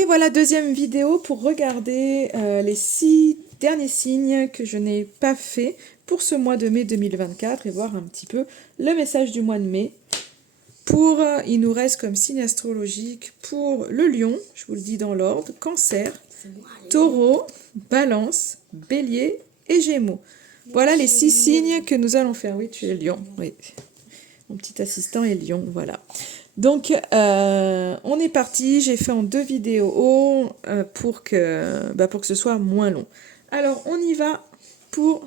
Et voilà, deuxième vidéo pour regarder les 6 derniers signes que je n'ai pas fait pour ce mois de mai 2024 et voir un petit peu le message du mois de mai. Il nous reste comme signe astrologique pour le lion, je vous le dis dans l'ordre, cancer, taureau, balance, bélier et gémeaux. Voilà les 6 signes que nous allons faire. Oui, tu es lion, oui. Mon petit assistant est lion, voilà. Donc, on est parti. J'ai fait en 2 vidéos pour que ce soit moins long. Alors, on y va pour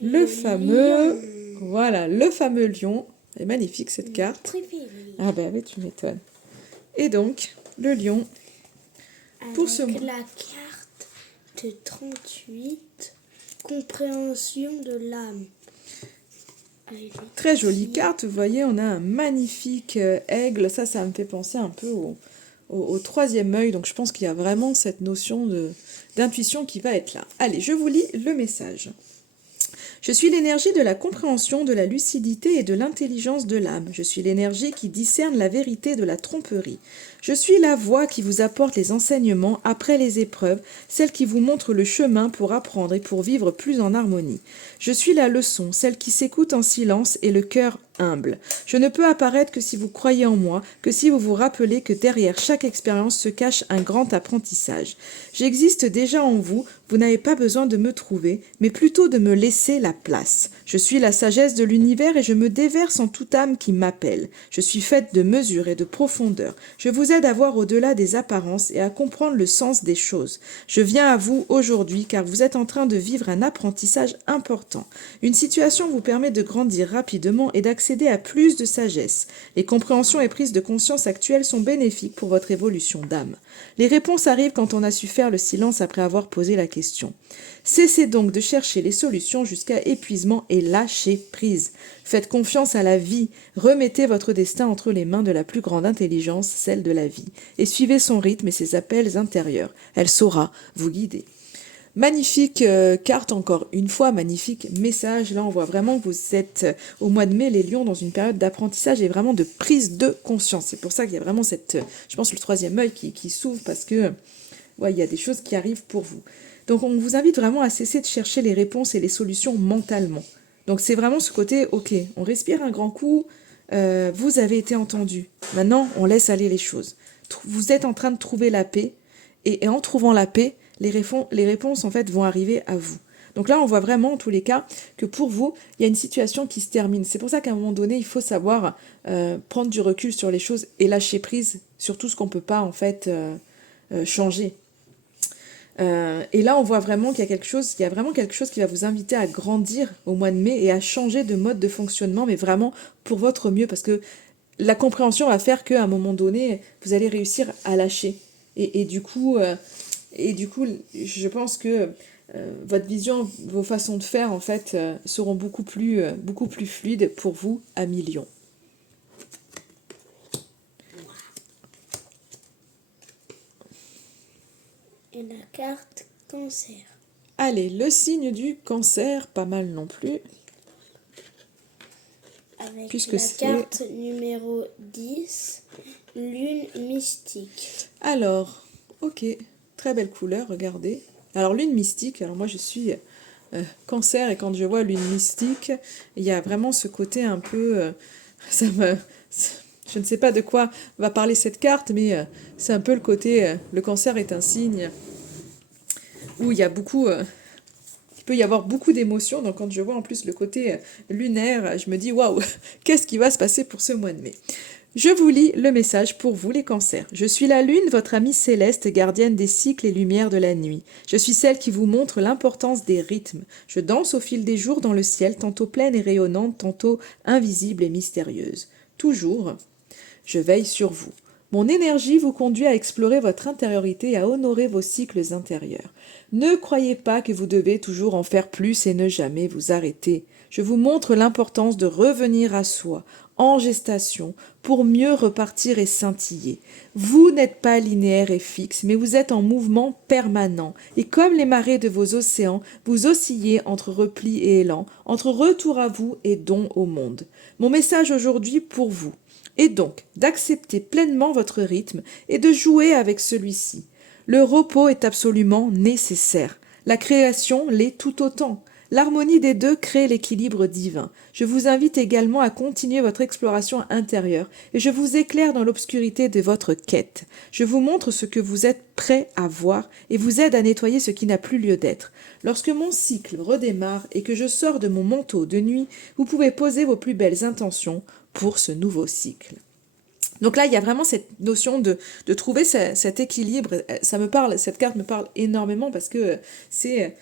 le fameux... Voilà, le fameux lion. Elle est magnifique, cette carte. Ah ben oui, tu m'étonnes. Et donc, le lion. Pour avec la carte de 38, compréhension de l'âme. Très jolie carte, vous voyez, on a un magnifique aigle, ça me fait penser un peu au troisième œil, donc je pense qu'il y a vraiment cette notion d'intuition qui va être là. Allez, je vous lis le message. Je suis l'énergie de la compréhension, de la lucidité et de l'intelligence de l'âme. Je suis l'énergie qui discerne la vérité de la tromperie. Je suis la voix qui vous apporte les enseignements après les épreuves, celle qui vous montre le chemin pour apprendre et pour vivre plus en harmonie. Je suis la leçon, celle qui s'écoute en silence et le cœur humble. Je ne peux apparaître que si vous croyez en moi, que si vous vous rappelez que derrière chaque expérience se cache un grand apprentissage. J'existe déjà en vous, vous n'avez pas besoin de me trouver, mais plutôt de me laisser la place. Je suis la sagesse de l'univers et je me déverse en toute âme qui m'appelle. Je suis faite de mesure et de profondeur. Je vous aide à voir au-delà des apparences et à comprendre le sens des choses. Je viens à vous aujourd'hui car vous êtes en train de vivre un apprentissage important. Une situation vous permet de grandir rapidement et d'accéder à plus de sagesse. Les compréhensions et prises de conscience actuelles sont bénéfiques pour votre évolution d'âme. Les réponses arrivent quand on a su faire le silence après avoir posé la question. Cessez donc de chercher les solutions jusqu'à épuisement et lâchez prise. Faites confiance à la vie, remettez votre destin entre les mains de la plus grande intelligence, celle de la vie, et suivez son rythme et ses appels intérieurs. Elle saura vous guider. Magnifique carte encore une fois, magnifique message. Là, on voit vraiment que vous êtes au mois de mai, les lions, dans une période d'apprentissage et vraiment de prise de conscience. C'est pour ça qu'il y a vraiment je pense, le troisième œil qui s'ouvre parce que, ouais, il y a des choses qui arrivent pour vous. Donc, on vous invite vraiment à cesser de chercher les réponses et les solutions mentalement. Donc, c'est vraiment ce côté, ok, on respire un grand coup, vous avez été entendu. Maintenant, on laisse aller les choses. Vous êtes en train de trouver la paix et en trouvant la paix, les réponses en fait vont arriver à vous. Donc là, on voit vraiment en tous les cas que pour vous, il y a une situation qui se termine. C'est pour ça qu'à un moment donné, il faut savoir prendre du recul sur les choses et lâcher prise sur tout ce qu'on ne peut pas en fait changer. Et là, on voit vraiment qu'il y a vraiment quelque chose qui va vous inviter à grandir au mois de mai et à changer de mode de fonctionnement, mais vraiment pour votre mieux, parce que la compréhension va faire qu'à un moment donné, vous allez réussir à lâcher. Et du coup, je pense que votre vision, vos façons de faire, en fait, seront beaucoup plus fluides pour vous à millions. Et la carte cancer. Allez, le signe du cancer, pas mal non plus. Avec puisque la carte numéro 10, lune mystique. Alors, ok, très belle couleur, regardez. Alors, lune mystique, alors moi je suis cancer et quand je vois lune mystique, il y a vraiment ce côté un peu... je ne sais pas de quoi va parler cette carte, mais c'est un peu le côté... le cancer est un signe où il y a beaucoup... il peut y avoir beaucoup d'émotions, donc quand je vois en plus le côté lunaire, je me dis waouh, qu'est-ce qui va se passer pour ce mois de mai? Je vous lis le message pour vous les cancers. Je suis la lune, votre amie céleste, gardienne des cycles et lumières de la nuit. Je suis celle qui vous montre l'importance des rythmes. Je danse au fil des jours dans le ciel, tantôt pleine et rayonnante, tantôt invisible et mystérieuse. Toujours, je veille sur vous. Mon énergie vous conduit à explorer votre intériorité et à honorer vos cycles intérieurs. Ne croyez pas que vous devez toujours en faire plus et ne jamais vous arrêter. Je vous montre l'importance de revenir à soi, en gestation, pour mieux repartir et scintiller. Vous n'êtes pas linéaire et fixe, mais vous êtes en mouvement permanent. Et comme les marées de vos océans, vous oscillez entre repli et élan, entre retour à vous et don au monde. Mon message aujourd'hui pour vous. et donc d'accepter pleinement votre rythme et de jouer avec celui-ci. Le repos est absolument nécessaire. La création l'est tout autant. L'harmonie des deux crée l'équilibre divin. Je vous invite également à continuer votre exploration intérieure et je vous éclaire dans l'obscurité de votre quête. Je vous montre ce que vous êtes prêt à voir et vous aide à nettoyer ce qui n'a plus lieu d'être. Lorsque mon cycle redémarre et que je sors de mon manteau de nuit, vous pouvez poser vos plus belles intentions pour ce nouveau cycle. Donc là, il y a vraiment cette notion de trouver cet équilibre. Ça me parle, cette carte me parle énormément parce que c'est...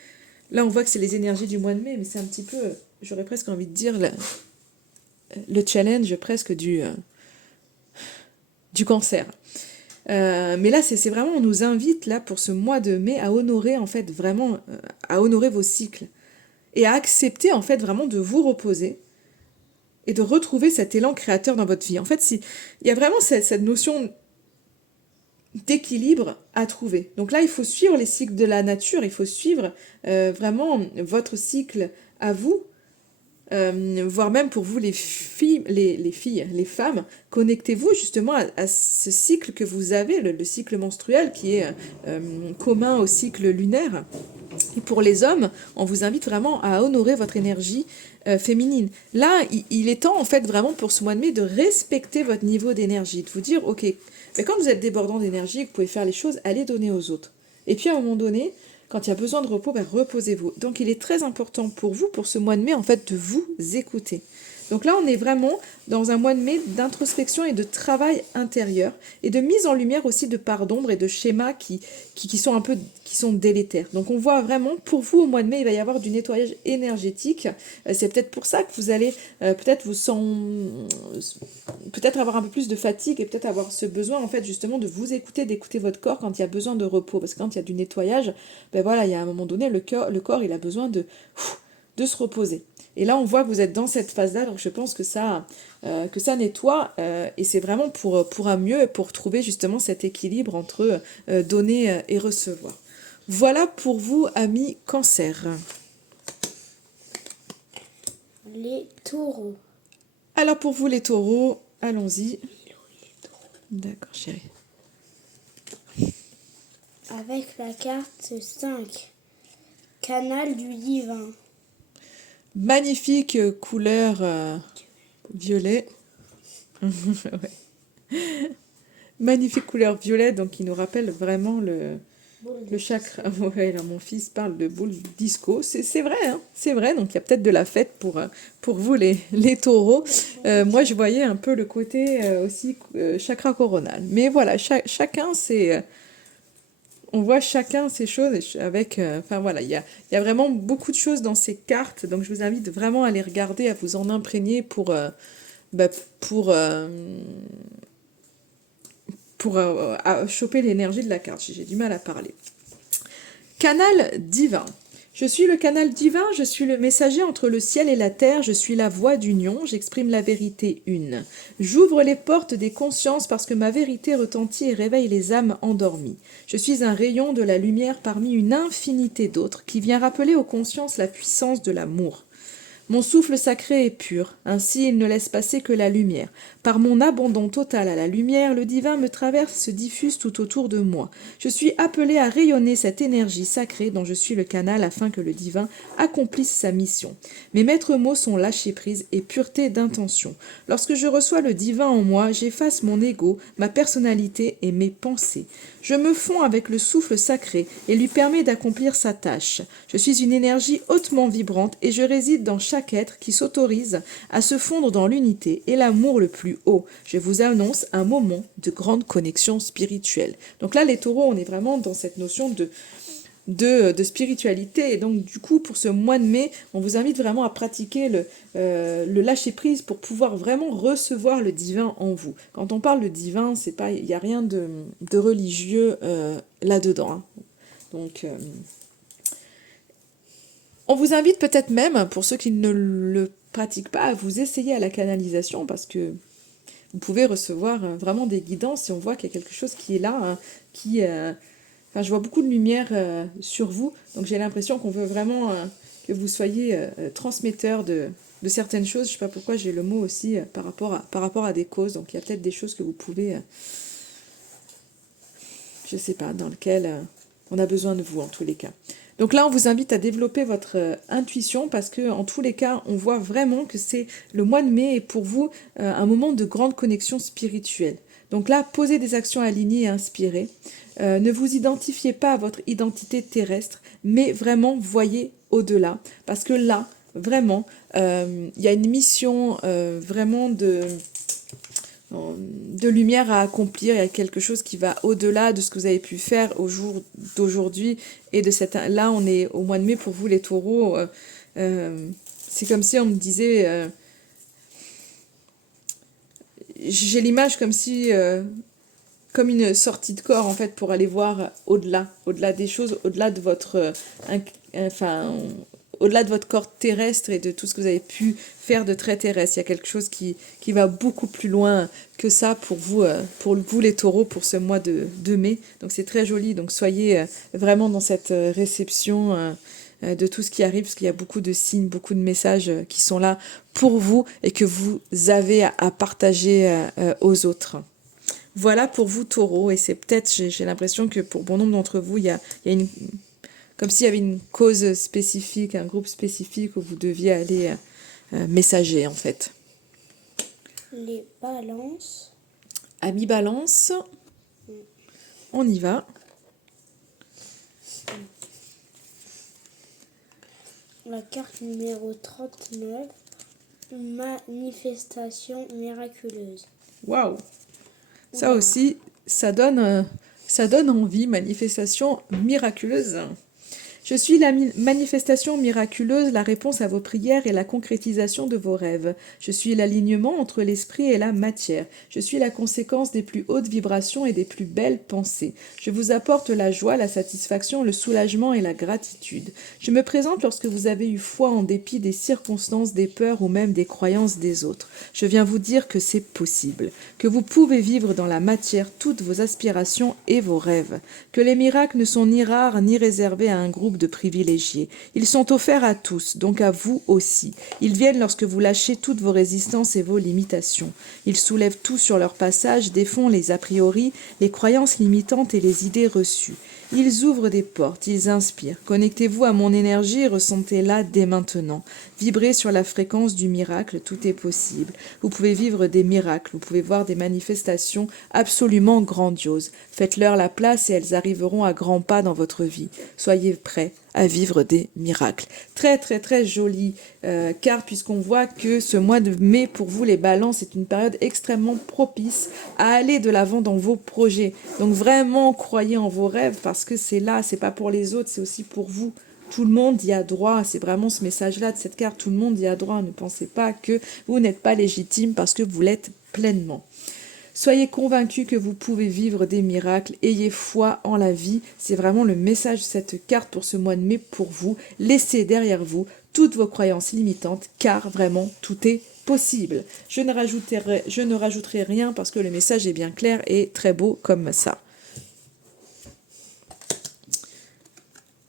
Là, on voit que c'est les énergies du mois de mai, mais c'est un petit peu, j'aurais presque envie de dire, le challenge presque du cancer. Mais là, c'est vraiment, on nous invite là pour ce mois de mai à honorer en fait vraiment, à honorer vos cycles et à accepter en fait vraiment de vous reposer et de retrouver cet élan créateur dans votre vie. En fait, il y a vraiment cette notion d'équilibre à trouver. Donc là, il faut suivre les cycles de la nature, il faut suivre vraiment votre cycle à vous, voire même pour vous les filles, les femmes, connectez-vous justement à ce cycle que vous avez, le cycle menstruel qui est commun au cycle lunaire. Et pour les hommes, on vous invite vraiment à honorer votre énergie féminine. Là, il est temps en fait vraiment pour ce mois de mai de respecter votre niveau d'énergie, de vous dire ok, mais quand vous êtes débordant d'énergie, vous pouvez faire les choses, allez donner aux autres. Et puis à un moment donné, quand il y a besoin de repos, ben reposez-vous. Donc il est très important pour vous, pour ce mois de mai, en fait, de vous écouter. Donc là, on est vraiment dans un mois de mai d'introspection et de travail intérieur et de mise en lumière aussi de parts d'ombre et de schémas qui sont délétères. Donc on voit vraiment, pour vous, au mois de mai, il va y avoir du nettoyage énergétique. C'est peut-être pour ça que vous allez peut-être avoir un peu plus de fatigue et peut-être avoir ce besoin, en fait, justement, de vous écouter, d'écouter votre corps quand il y a besoin de repos. Parce que quand il y a du nettoyage, ben voilà, il y a un moment donné, le corps, il a besoin de se reposer. Et là, on voit que vous êtes dans cette phase-là, donc je pense que ça nettoie, et c'est vraiment pour un mieux, pour trouver justement cet équilibre entre donner et recevoir. Voilà pour vous, amis Cancer. Les taureaux. Alors pour vous, les taureaux, allons-y. D'accord, chérie. Avec la carte 5, canal du divin. Magnifique couleur violet. Ouais. Magnifique couleur violet, donc qui nous rappelle vraiment le chakra. Ouais, là, mon fils parle de boule disco. C'est vrai, hein, c'est vrai. Donc il y a peut-être de la fête pour vous les taureaux. Moi, je voyais un peu le côté aussi chakra coronal. Mais voilà, chacun c'est... on voit chacun ces choses avec... enfin voilà, il y a vraiment beaucoup de choses dans ces cartes. Donc je vous invite vraiment à les regarder, à vous en imprégner pour choper l'énergie de la carte. J'ai du mal à parler. Canal divin. Je suis le canal divin, je suis le messager entre le ciel et la terre, je suis la voix d'union, j'exprime la vérité une. J'ouvre les portes des consciences parce que ma vérité retentit et réveille les âmes endormies. Je suis un rayon de la lumière parmi une infinité d'autres qui vient rappeler aux consciences la puissance de l'amour. Mon souffle sacré est pur, ainsi il ne laisse passer que la lumière. Par mon abandon total à la lumière, le divin me traverse et se diffuse tout autour de moi. Je suis appelé à rayonner cette énergie sacrée dont je suis le canal afin que le divin accomplisse sa mission. Mes maîtres mots sont lâcher prise et pureté d'intention. Lorsque je reçois le divin en moi, j'efface mon ego, ma personnalité et mes pensées. Je me fonds avec le souffle sacré et lui permets d'accomplir sa tâche. Je suis une énergie hautement vibrante et je réside dans chaque être qui s'autorise à se fondre dans l'unité et l'amour le plus haut. Je vous annonce un moment de grande connexion spirituelle. Donc là, les taureaux, on est vraiment dans cette notion de spiritualité. Et donc, du coup, pour ce mois de mai, on vous invite vraiment à pratiquer le lâcher-prise pour pouvoir vraiment recevoir le divin en vous. Quand on parle de divin, c'est pas, il n'y a rien de religieux là-dedans. Hein. Donc, on vous invite peut-être même, pour ceux qui ne le pratiquent pas, à vous essayer à la canalisation parce que vous pouvez recevoir vraiment des guidances et on voit qu'il y a quelque chose qui est là, hein, qui... Enfin, je vois beaucoup de lumière sur vous, donc j'ai l'impression qu'on veut vraiment que vous soyez transmetteur de certaines choses. Je sais pas pourquoi j'ai le mot aussi par rapport à des causes. Donc il y a peut-être des choses que vous pouvez, je sais pas, dans lesquelles on a besoin de vous en tous les cas. Donc là, on vous invite à développer votre intuition parce que en tous les cas, on voit vraiment que c'est le mois de mai est pour vous un moment de grande connexion spirituelle. Donc là, posez des actions alignées et inspirées. Ne vous identifiez pas à votre identité terrestre, mais vraiment voyez au-delà. Parce que là, vraiment, il y a une mission vraiment de lumière à accomplir. Il y a quelque chose qui va au-delà de ce que vous avez pu faire au jour d'aujourd'hui. Et de cette... Là, on est au mois de mai pour vous, les taureaux. C'est comme si on me disait... j'ai l'image comme si... comme une sortie de corps, en fait, pour aller voir au-delà des choses, au-delà de votre... au-delà de votre corps terrestre et de tout ce que vous avez pu faire de très terrestre. Il y a quelque chose qui va beaucoup plus loin que ça pour vous les taureaux, pour ce mois de mai. Donc c'est très joli, donc soyez vraiment dans cette réception de tout ce qui arrive, parce qu'il y a beaucoup de signes, beaucoup de messages qui sont là pour vous et que vous avez à partager aux autres. Voilà pour vous taureaux, et c'est peut-être, j'ai l'impression que pour bon nombre d'entre vous, il y a une... Comme s'il y avait une cause spécifique, un groupe spécifique où vous deviez aller messager, en fait. Les balances. Amis balance, on y va. La carte numéro 39. Manifestation miraculeuse. Waouh! Ça aussi, ça donne envie, manifestation miraculeuse. Je suis la manifestation miraculeuse, la réponse à vos prières et la concrétisation de vos rêves. Je suis l'alignement entre l'esprit et la matière. Je suis la conséquence des plus hautes vibrations et des plus belles pensées. Je vous apporte la joie, la satisfaction, le soulagement et la gratitude. Je me présente lorsque vous avez eu foi en dépit des circonstances, des peurs ou même des croyances des autres. Je viens vous dire que c'est possible, que vous pouvez vivre dans la matière toutes vos aspirations et vos rêves, que les miracles ne sont ni rares ni réservés à un groupe de privilégiés. Ils sont offerts à tous, donc à vous aussi. Ils viennent lorsque vous lâchez toutes vos résistances et vos limitations. Ils soulèvent tout sur leur passage, défont les a priori, les croyances limitantes et les idées reçues. Ils ouvrent des portes, ils inspirent. Connectez-vous à mon énergie et ressentez-la dès maintenant. Vibrez sur la fréquence du miracle, tout est possible. Vous pouvez vivre des miracles, vous pouvez voir des manifestations absolument grandioses. Faites-leur la place et elles arriveront à grands pas dans votre vie. Soyez prêts à vivre des miracles. Très très très jolie carte, puisqu'on voit que ce mois de mai pour vous les balances est une période extrêmement propice à aller de l'avant dans vos projets. Donc vraiment croyez en vos rêves, parce que c'est là, c'est pas pour les autres, c'est aussi pour vous. Tout le monde y a droit, c'est vraiment ce message-là de cette carte, tout le monde y a droit. Ne pensez pas que vous n'êtes pas légitime parce que vous l'êtes pleinement. Soyez convaincus que vous pouvez vivre des miracles, ayez foi en la vie, c'est vraiment le message de cette carte pour ce mois de mai pour vous. Laissez derrière vous toutes vos croyances limitantes, car vraiment tout est possible. Je ne rajouterai rien parce que le message est bien clair et très beau comme ça.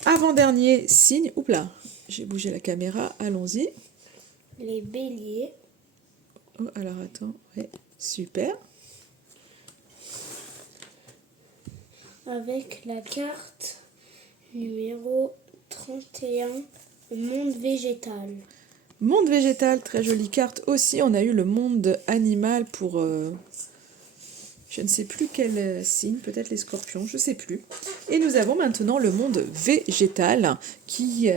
Avant-dernier signe, oups là, j'ai bougé la caméra, allons-y. Les béliers. Oh, alors attends, ouais, super. Avec la carte numéro 31, monde végétal. Monde végétal, très jolie carte aussi. On a eu le monde animal pour... je ne sais plus quel signe, peut-être les scorpions, je ne sais plus. Et nous avons maintenant le monde végétal qui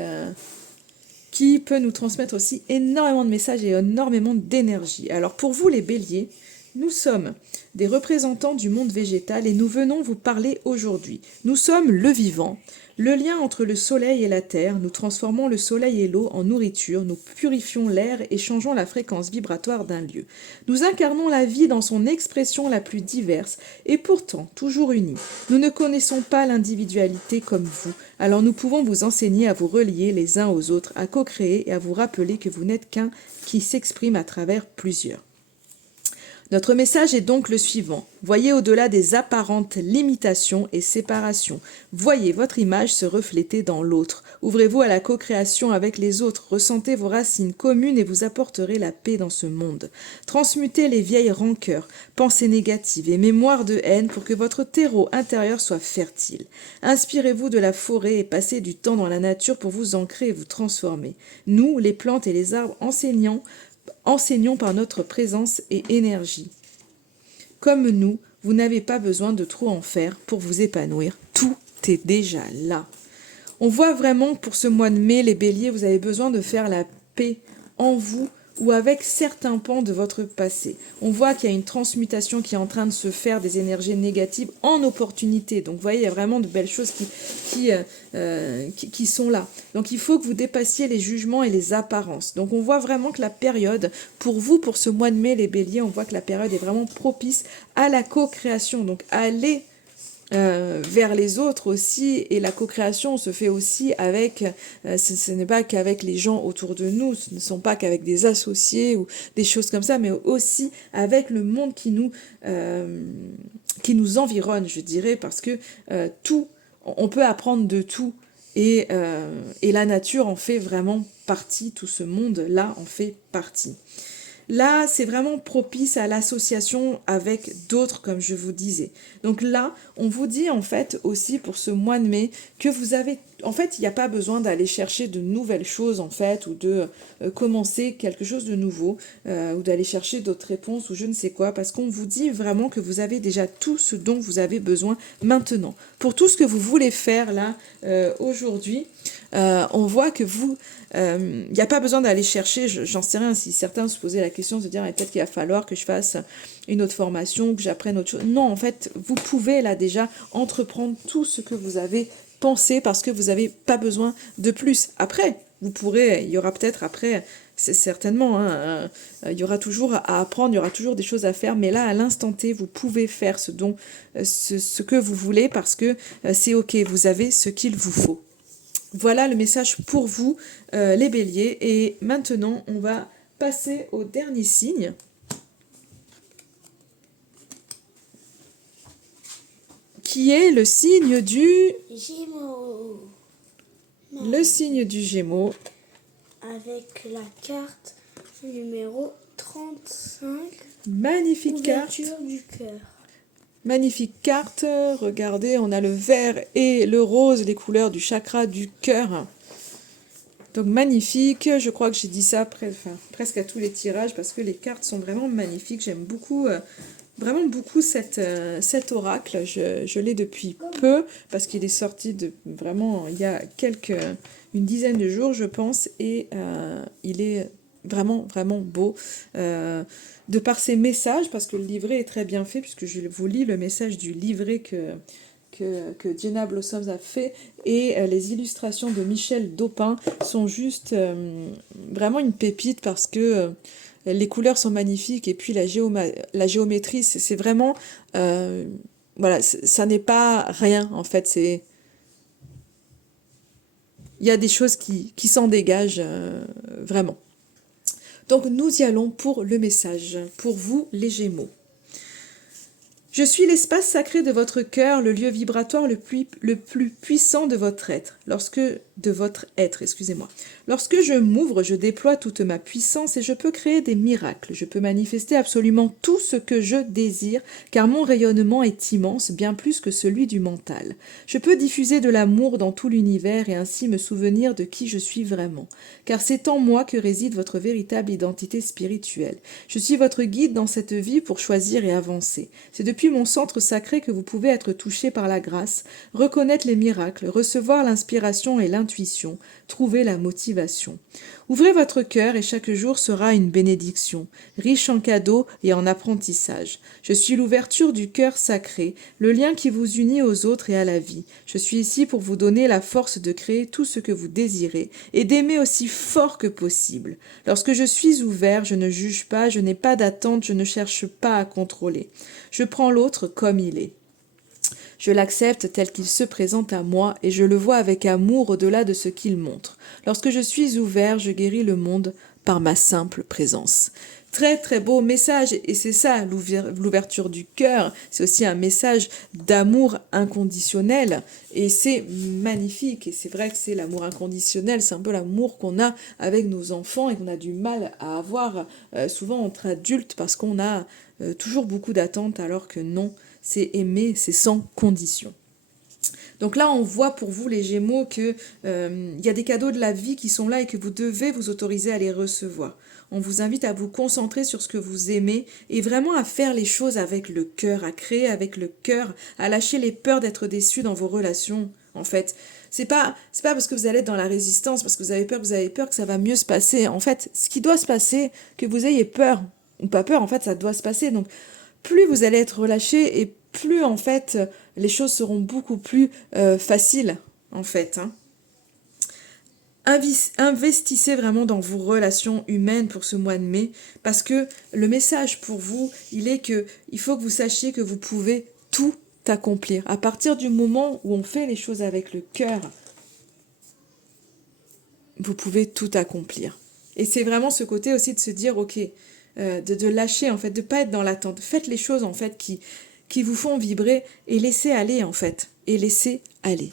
peut nous transmettre aussi énormément de messages et énormément d'énergie. Alors pour vous les béliers, nous sommes des représentants du monde végétal et nous venons vous parler aujourd'hui. Nous sommes le vivant, le lien entre le soleil et la terre. Nous transformons le soleil et l'eau en nourriture, nous purifions l'air et changeons la fréquence vibratoire d'un lieu. Nous incarnons la vie dans son expression la plus diverse et pourtant toujours unie. Nous ne connaissons pas l'individualité comme vous, alors nous pouvons vous enseigner à vous relier les uns aux autres, à co-créer et à vous rappeler que vous n'êtes qu'un qui s'exprime à travers plusieurs. Notre message est donc le suivant. Voyez au-delà des apparentes limitations et séparations. Voyez votre image se refléter dans l'autre. Ouvrez-vous à la co-création avec les autres. Ressentez vos racines communes et vous apporterez la paix dans ce monde. Transmutez les vieilles rancœurs, pensées négatives et mémoires de haine pour que votre terreau intérieur soit fertile. Inspirez-vous de la forêt et passez du temps dans la nature pour vous ancrer et vous transformer. Nous, les plantes et les arbres, enseignons par notre présence et énergie. Comme nous, vous n'avez pas besoin de trop en faire pour vous épanouir. Tout est déjà là. On voit vraiment que pour ce mois de mai, les béliers, vous avez besoin de faire la paix en vous ou avec certains pans de votre passé. On voit qu'il y a une transmutation qui est en train de se faire des énergies négatives en opportunités. Donc vous voyez, il y a vraiment de belles choses qui sont là. Donc il faut que vous dépassiez les jugements et les apparences. Donc on voit vraiment que la période, pour vous, pour ce mois de mai, les béliers, on voit que la période est vraiment propice à la co-création. Donc aller vers les autres aussi, et la co-création se fait aussi avec, ce n'est pas qu'avec les gens autour de nous, ce ne sont pas qu'avec des associés ou des choses comme ça, mais aussi avec le monde qui nous environne, je dirais, parce que tout, on peut apprendre de tout, et la nature en fait vraiment partie, tout ce monde-là en fait partie. Là, c'est vraiment propice à l'association avec d'autres, comme je vous disais. Donc là, on vous dit en fait aussi pour ce mois de mai que vous avez... En fait, il n'y a pas besoin d'aller chercher de nouvelles choses en fait, ou de commencer quelque chose de nouveau, ou d'aller chercher d'autres réponses ou je ne sais quoi, parce qu'on vous dit vraiment que vous avez déjà tout ce dont vous avez besoin maintenant. Pour tout ce que vous voulez faire là, aujourd'hui, on voit que vous... Il n'y a pas besoin d'aller chercher, j'en sais rien, si certains se posaient la question de se dire peut-être qu'il va falloir que je fasse une autre formation, que j'apprenne autre chose. Non, en fait, vous pouvez là déjà entreprendre tout ce que vous avez pensé parce que vous n'avez pas besoin de plus. Après, vous pourrez, il y aura peut-être après, c'est certainement, il y aura toujours à apprendre, il y aura toujours des choses à faire, mais là, à l'instant T, vous pouvez faire ce que vous voulez parce que c'est ok, vous avez ce qu'il vous faut. Voilà le message pour vous, les béliers. Et maintenant, on va passer au dernier signe. Qui est le signe du... Gémeaux. Le signe du Gémeaux. Avec la carte numéro 35. Magnifique carte. Ouverture du cœur. Magnifique carte. Regardez, on a le vert et le rose, les couleurs du chakra du cœur. Donc magnifique. Je crois que j'ai dit ça presque à tous les tirages parce que les cartes sont vraiment magnifiques. J'aime beaucoup, vraiment beaucoup cet oracle. Je l'ai depuis peu parce qu'il est sorti vraiment il y a une dizaine de jours, je pense, et il est vraiment, vraiment beau. De par ses messages, parce que le livret est très bien fait, puisque je vous lis le message du livret que Jenna Blossoms a fait, et les illustrations de Michel Dopin sont juste vraiment une pépite, parce que les couleurs sont magnifiques, et puis la géométrie, c'est vraiment... voilà, ça n'est pas rien, en fait, c'est... Il y a des choses qui s'en dégagent, vraiment. Donc nous y allons pour le message, pour vous les Gémeaux. Je suis l'espace sacré de votre cœur, le lieu vibratoire le plus puissant de votre être. Lorsque je m'ouvre, je déploie toute ma puissance et je peux créer des miracles. Je peux manifester absolument tout ce que je désire, car mon rayonnement est immense, bien plus que celui du mental. Je peux diffuser de l'amour dans tout l'univers et ainsi me souvenir de qui je suis vraiment. Car c'est en moi que réside votre véritable identité spirituelle. Je suis votre guide dans cette vie pour choisir et avancer. C'est depuis mon centre sacré que vous pouvez être touché par la grâce, reconnaître les miracles, recevoir l'inspiration et l'intuition, trouver la motivation. Ouvrez votre cœur et chaque jour sera une bénédiction, riche en cadeaux et en apprentissage. Je suis l'ouverture du cœur sacré, le lien qui vous unit aux autres et à la vie. Je suis ici pour vous donner la force de créer tout ce que vous désirez et d'aimer aussi fort que possible. Lorsque je suis ouvert, je ne juge pas, je n'ai pas d'attente, je ne cherche pas à contrôler. Je prends l'autre comme il est. Je l'accepte tel qu'il se présente à moi et je le vois avec amour au-delà de ce qu'il montre. Lorsque je suis ouvert, je guéris le monde par ma simple présence. très très beau message et c'est ça l'ouverture du cœur, c'est aussi un message d'amour inconditionnel et c'est magnifique et c'est vrai que c'est l'amour inconditionnel, c'est un peu l'amour qu'on a avec nos enfants et qu'on a du mal à avoir souvent entre adultes parce qu'on a toujours beaucoup d'attentes alors que non, c'est aimer, c'est sans condition. Donc là, on voit pour vous, les Gémeaux, que y a des cadeaux de la vie qui sont là et que vous devez vous autoriser à les recevoir. On vous invite à vous concentrer sur ce que vous aimez et vraiment à faire les choses avec le cœur, à créer avec le cœur, à lâcher les peurs d'être déçus dans vos relations. En fait, c'est pas parce que vous allez être dans la résistance, parce que vous avez peur que ça va mieux se passer. En fait, ce qui doit se passer, que vous ayez peur ou pas peur, en fait, ça doit se passer. Donc, plus vous allez être relâché et plus en fait les choses seront beaucoup plus faciles en fait. Hein. Investissez vraiment dans vos relations humaines pour ce mois de mai parce que le message pour vous, il faut que vous sachiez que vous pouvez tout accomplir. À partir du moment où on fait les choses avec le cœur, vous pouvez tout accomplir. Et c'est vraiment ce côté aussi de se dire, ok, de lâcher en fait, de pas être dans l'attente. Faites les choses en fait qui vous font vibrer et laissez aller en fait, et laissez aller.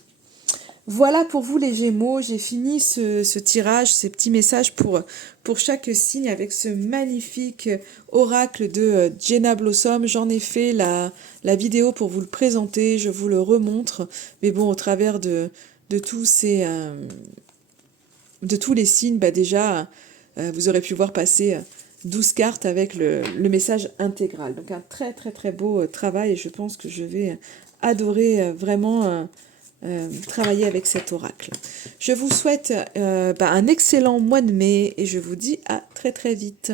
Voilà pour vous les Gémeaux, j'ai fini ce tirage, ces petits messages pour chaque signe avec ce magnifique oracle de Jenna Blossom. J'en ai fait la vidéo pour vous le présenter, je vous le remontre, mais bon, au travers de tous ces... de tous les signes, bah déjà, vous aurez pu voir passer 12 cartes avec le message intégral. Donc un très très très beau travail et je pense que je vais adorer vraiment travailler avec cet oracle. Je vous souhaite un excellent mois de mai et je vous dis à très très vite.